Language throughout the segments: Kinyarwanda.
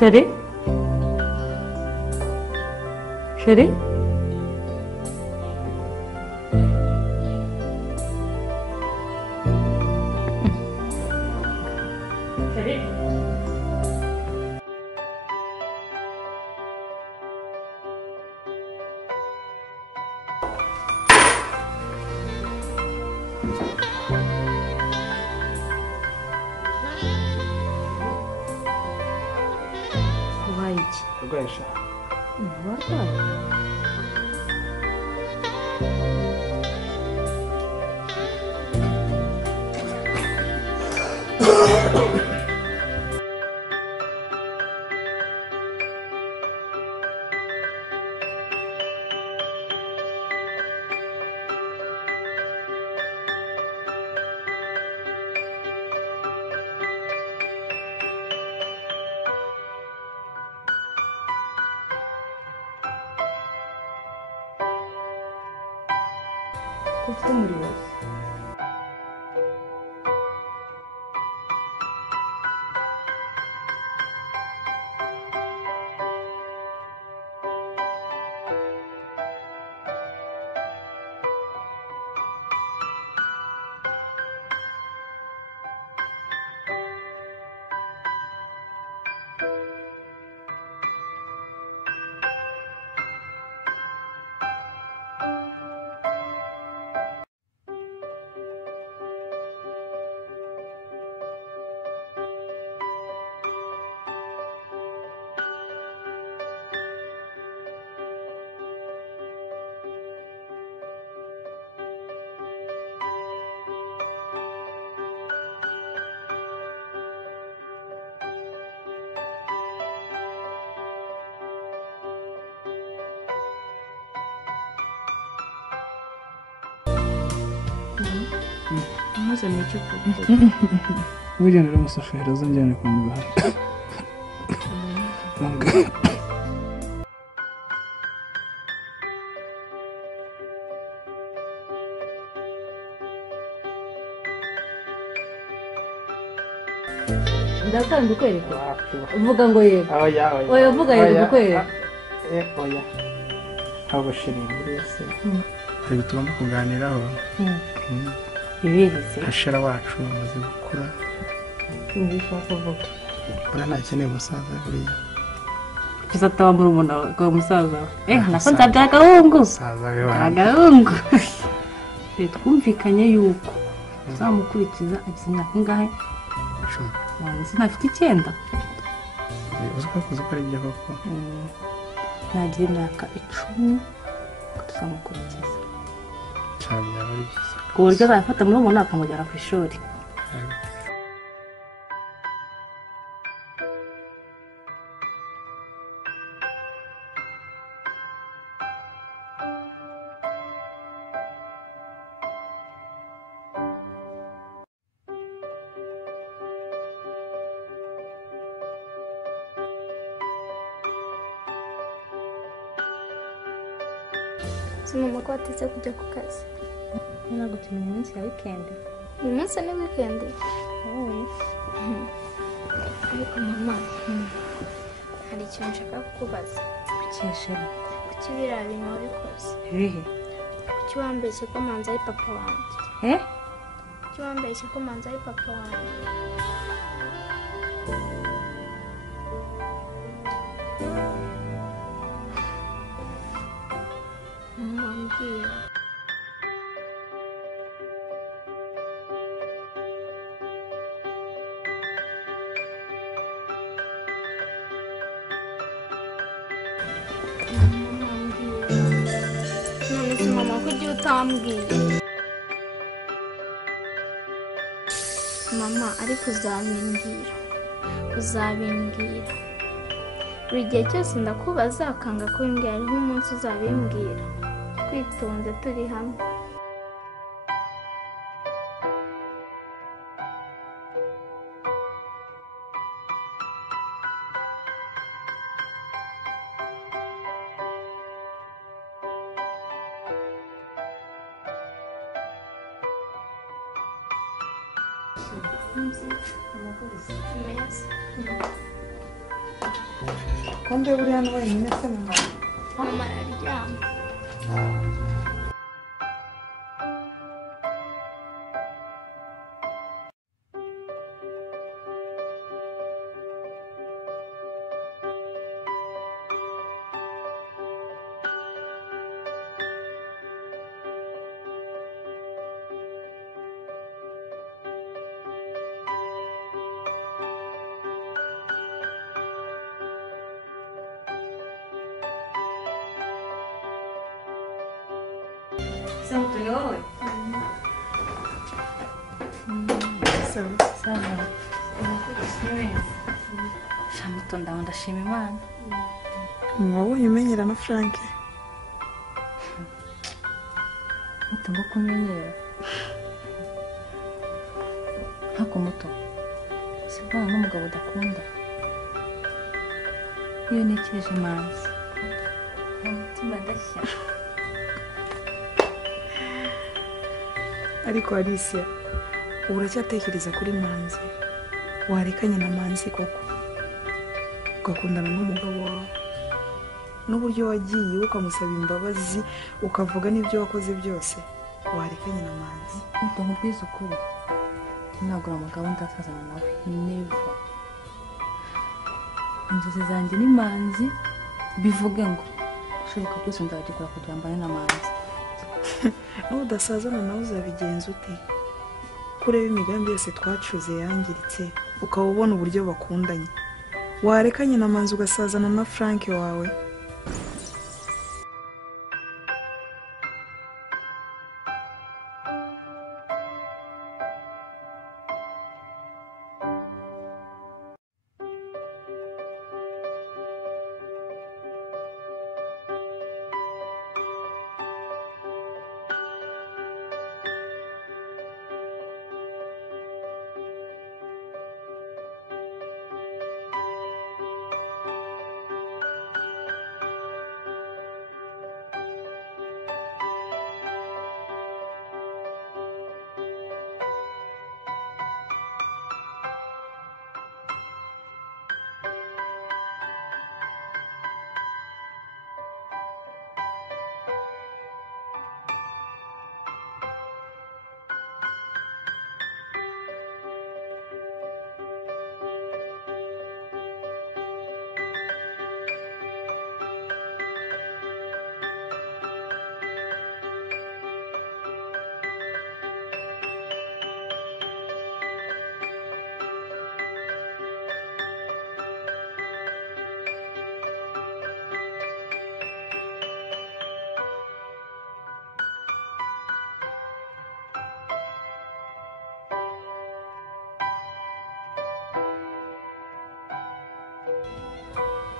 Chérie? Chérie? Chérie? Wait. Rwesha. Warwaye. Ufite umuriro. Ntuzane icyo kuvuga. Wigendera umusafiri uzanjyana kwa muganga. Ndakanda ukwereka. Uvuga ngo yego. Oya. Oya uvuga yego ukwereka. Oya. Ntabwo shiri buri wese. Hari tugomba kuganiraho. Ibirisi. Ashira wacu amaze gukura. Nibishaka kuvuga. Bura ntakeneye umusaza buriya. Gusa ataba umuntu wa musaza. Nako nzabya agahungu. Umusaza we wanjye. Agahungu. Twumvikanye yuko uzamukurikiza agize imyaka ingahe? 10. Sinafite 9. Uzi ko ari ibyo koko. Nagira imyaka 10 tuzamukurikiza. Cyane yaba ari byiza. Ku buryo azafata muri umuntu akamujyana ku ishuri. Mama ko wateze kujya ku kazi. Ntabwo tumenya iminsi ya weekend. Uyu munsi ni weekend. Ariko mama, hari ikintu nshaka kukubaza. Ukeshera. Kuki biriya bintu wabikoze? Ibihe? Kuki wambeshye ko Manzi ari papa wanjye? Kuki wambeshye ko Manzi ari papa wanjye? Mbwira. None se mama kuki utambwiye? Mama ariko uzabimbwira. Buri gihe cyose ndakubaza akanga kubimbwira, hariho umunsi uzabimbwira. Twitonze turi hamwe. Meza. ko mbe buri hano wenyine se mama mama araryama. Sawa. Shamuto ndaho ndashima Imana. wabonye umenyera na Frank Muto ngo kumenyera. Hako muto. Sibana n'umugabo udakunda. Iyo ntekereje Manzi. Umutima ndashya. ariko Alicia uracyatekereza kuri Manzi warekanye na Manzi koko ugakundana n'umugabo wawe n'uburyo wagiye ukamusaba imbabazi ukavuga n'ibyo wakoze byose warekanye na Manzi Muto nkubwiza ukuri. Nagura umugabo ndasazana nawe. Never. Inzozi zanjye ni Manzi bivuge ngo ushoboka byose ndagikora kugira mbane na Manzi. n'udasazana nawe uzabigenza ute kureba imigambi yose twacuze yangiritse ukaba ubona uburyo bakundanye warekanye na Manzi ugasazana na Frank wawe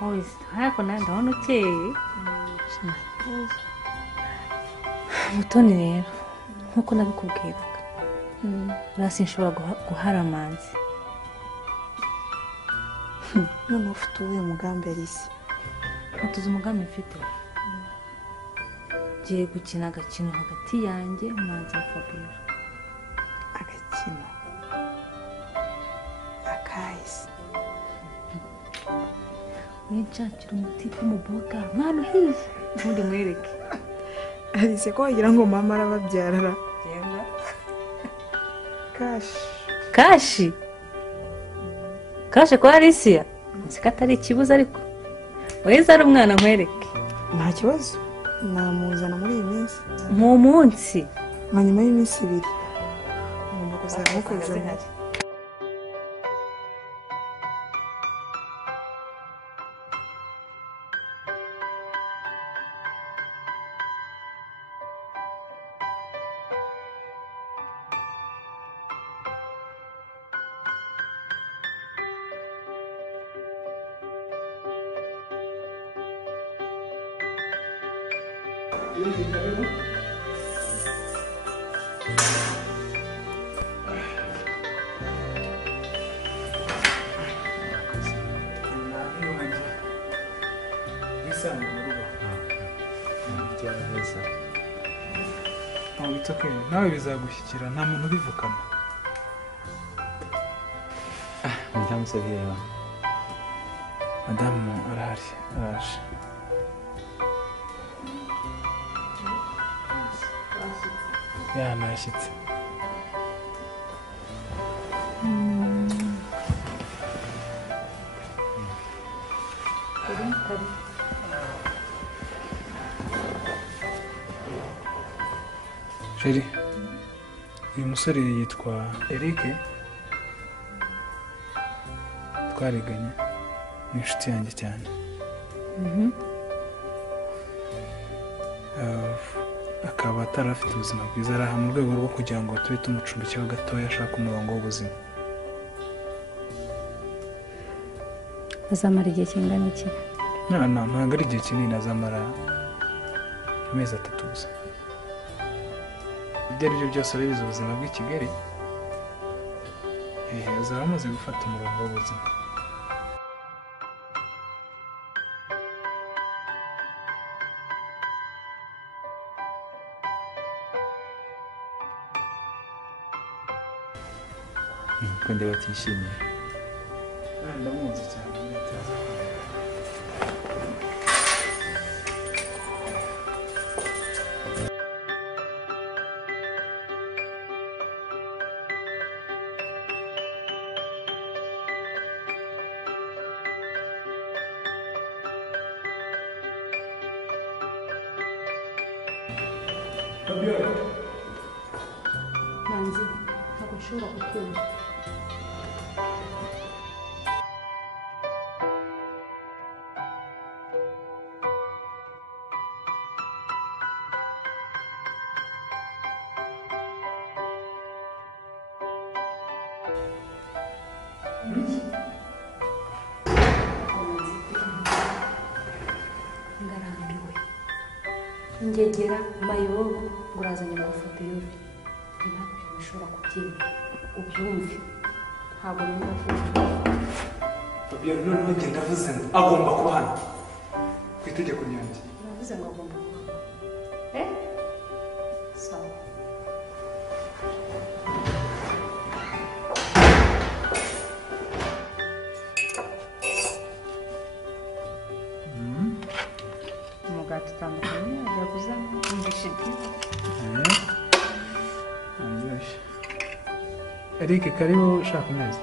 Always. Hako na ndabona ukeye. Mutoni rero nkuko nabikubwiraga. Rasi nshobora guhara Manzi. none ufite uwuhe mugambi Alicia Utuze umugambi mfite. Giye gukina agakino hagati yanjye Manzi na Fabiola. agakino akahise Winshakira umuti w'umuboga mwana uhiye ubundi mwereke. Alicia ko wagira ngo mama arababyarara Genda. kashi Kashe kwa Alicia. Nzi ko atari ikibuza ariko. Weza ari umwana nkwereke. nta kibazo namuzana muri iyi minsi Mu munsi. nka nyuma y'iminsi 2 ngomba kuzajya mukuzana nawe bizagushyikira nta muntu ubivukana. madamu arahari araje. Nashyitse. Sheri, uyu musore yitwa Eric, twariganye, ni inshuti yanjye cyane. Akaba atari afite ubuzima bwiza, ari aha mu rwego rwo kugira ngo tube tumucumbikiraho gatoya, ashaka umurongo w'ubuzima. azamara igihe kingana iki? Ntabwo ari igihe kinini, azamara amezi 3 gusa. Ibyo ari byo byose urabizi ubuzima bw'i Kigali, azaba amaze gufata umurongo w'ubuzima. Kandi batishimiye. Ndamuzi cyane. Manzi, ntabwo nshobora kukumva. Ngarambiwe. Ngegera mayobo ngurazanye amafoto y'ubu. Ntabwo bishobora kubyina. Ubyumve. Ntabwo numva ko Fabiano noneho ngenda avuze ngo agomba kuba hano ku itegeko ryanjye. navuze ngo agomba kuba. Sawa. Umugati utandukanye yaguze umvishe byiza. Aryoshye. Eric, karibu ushaka ameza.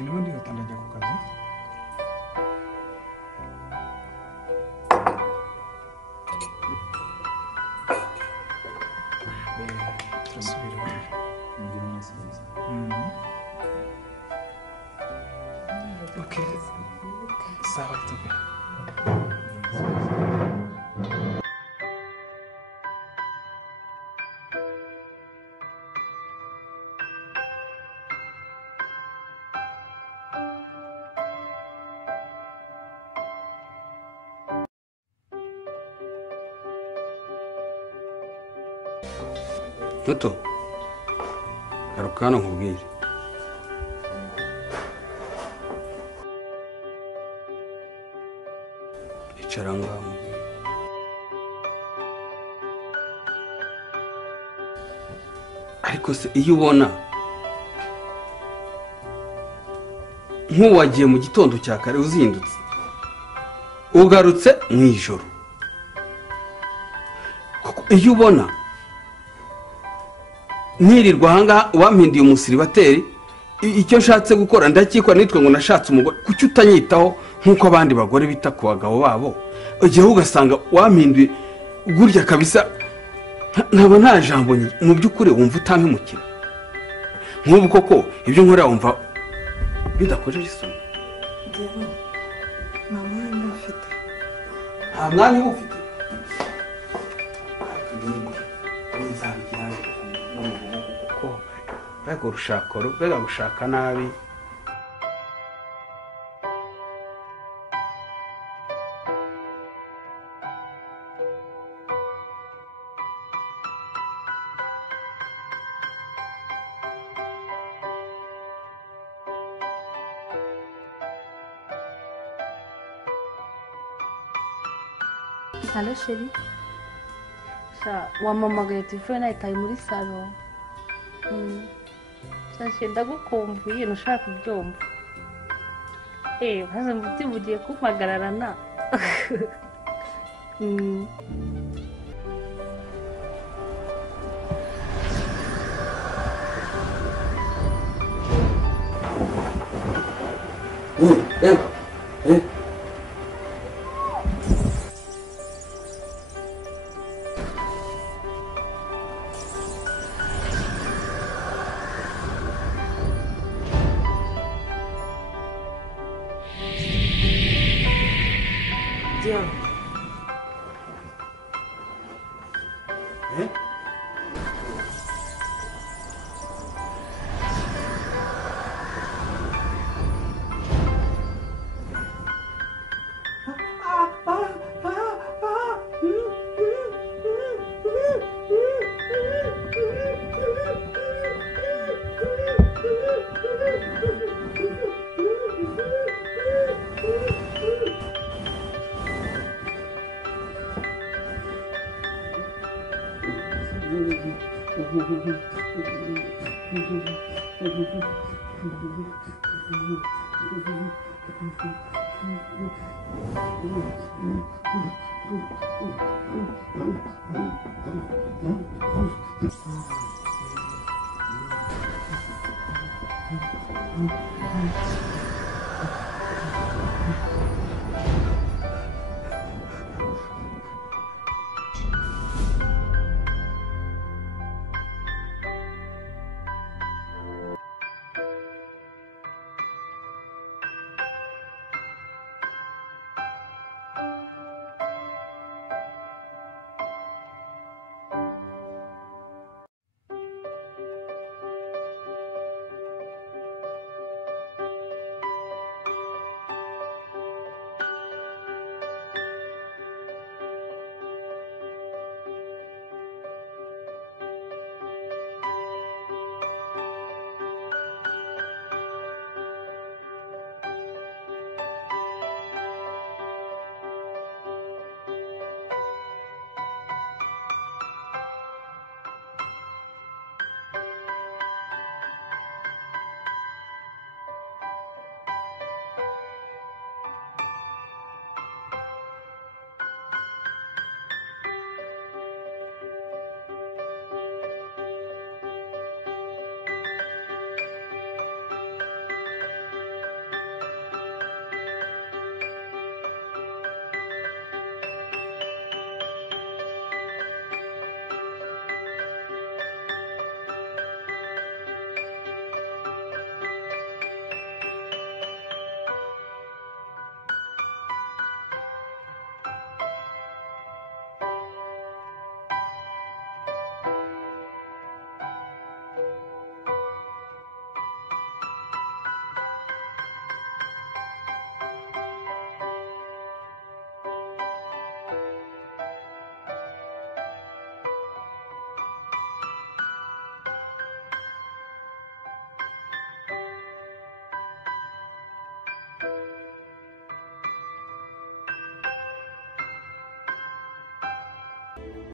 Ndimo ndihuta ndajya ku kazi. Turasubira. Ngira umunsi mwiza. Okay. Sawa, tupe. Toto, garuka hano nkubwire. Icara ngaho nkubwire. Ariko se iyo ubona nk'uwagiye mu gitondo cya kare uzindutse, ugarutse mu ijoro, iyo ubona ntirirwa ahangaha wampindiye umusiribateri, icyo nshatse gukora ndakikora nitwe ngo nashatse umugore, kuki utanyitaho nk'uko abandi bagore bita ku bagabo babo, igihe ugasanga wampinduye gurya kabisa, nkaba nta jambo mu by'ukuri wumva utampemukira nk'ubu koko ibyo nkora wumva bidakojeje isoni. Njyewe nta mwanya mfite. Nta mwanya uba ufite. Ntizabigira kuko mbega urushako mbega gushaka nabi. Halo sheri. Wamamagaye telefone nayitaye muri salo. Sashe ndagukumbuye nushaka kubyumva. Haza mubyivugiye kumpagararana. Diane.